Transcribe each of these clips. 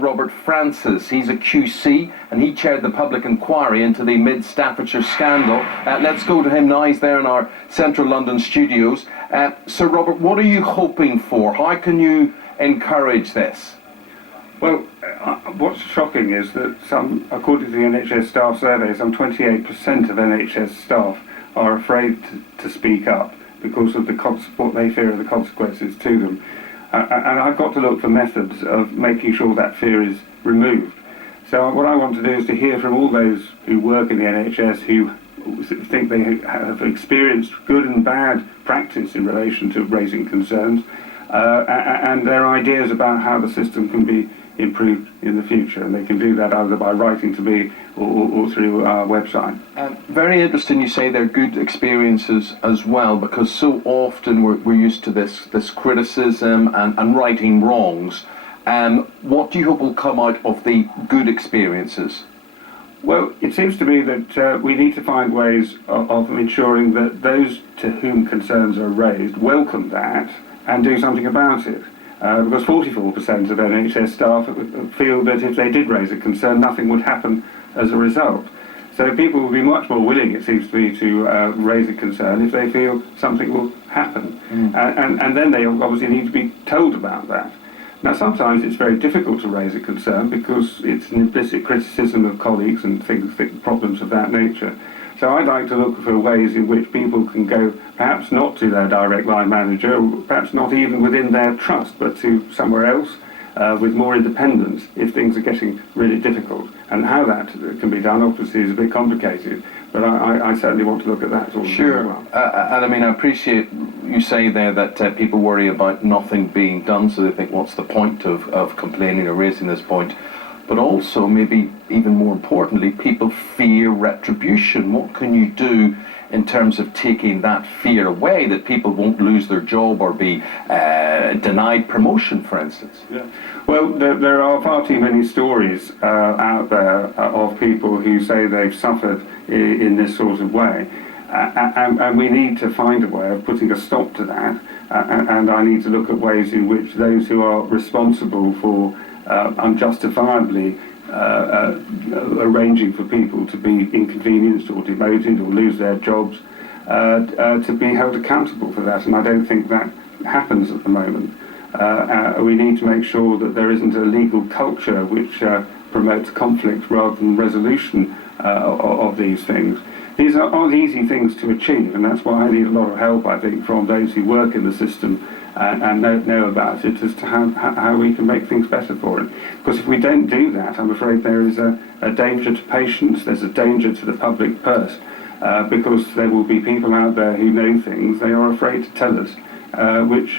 Robert Francis. He's a QC and he chaired the public inquiry into the Mid Staffordshire scandal. Let's go to him now. He's there in our central London studios. Sir Robert, what are you hoping for? How can you encourage this? Well, what's shocking is that according to the NHS staff survey, some 28% of NHS staff are afraid to speak up because of what they fear are the consequences to them. And I've got to look for methods of making sure that fear is removed. So what I want to do is to hear from all those who work in the NHS who think they have experienced good and bad practice in relation to raising concerns, and their ideas about how the system can be improved in the future. And they can do that either by writing to me or through our website. Very interesting you say they're good experiences as well, because so often we're used to this criticism and righting wrongs. What do you hope will come out of the good experiences? Well, it seems to me that we need to find ways of ensuring that those to whom concerns are raised welcome that and do something about it. Because 44% of NHS staff feel that if they did raise a concern, nothing would happen as a result. So people will be much more willing, it seems to me, to raise a concern if they feel something will happen. And then they obviously need to be told about that. Now, sometimes it's very difficult to raise a concern because it's an implicit criticism of colleagues and problems of that nature. So I'd like to look for ways in which people can go, perhaps not to their direct line manager, or perhaps not even within their trust, but to somewhere else with more independence if things are getting really difficult. And how that can be done, obviously, is a bit complicated, but I certainly want to look at that sort of thing as well. And I mean, I appreciate you say there that people worry about nothing being done, so they think, what's the point of complaining or raising this point? But also, maybe even more importantly, people fear retribution. What can you do in terms of taking that fear away, that people won't lose their job or be denied promotion, for instance? Yeah. Well, there are far too many stories out there of people who say they've suffered in this sort of way. And we need to find a way of putting a stop to that. And I need to look at ways in which those who are responsible for unjustifiably arranging for people to be inconvenienced or demoted or lose their jobs to be held accountable for that. And I don't think that happens at the moment. We need to make sure that there isn't a legal culture which promotes conflict rather than resolution of these things. These aren't easy things to achieve, and that's why I need a lot of help, I think, from those who work in the system and know about it as to how we can make things better for it. Because if we don't do that, I'm afraid there is a danger to patients, there's a danger to the public purse, because there will be people out there who know things they are afraid to tell us, which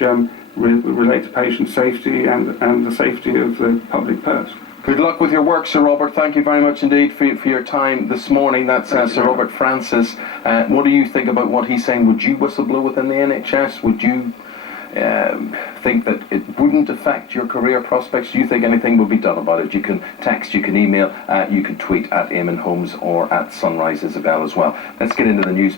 relate to patient safety and the safety of the public purse. Good luck with your work, Sir Robert. Thank you very much indeed for your time this morning. That's Sir Robert Francis. What do you think about what he's saying? Would you whistleblow within the NHS? Would you think that it wouldn't affect your career prospects? Do you think anything will be done about it? You can text, you can email, you can tweet at Eamon Holmes or at Sunrise Isabel as well. Let's get into the news.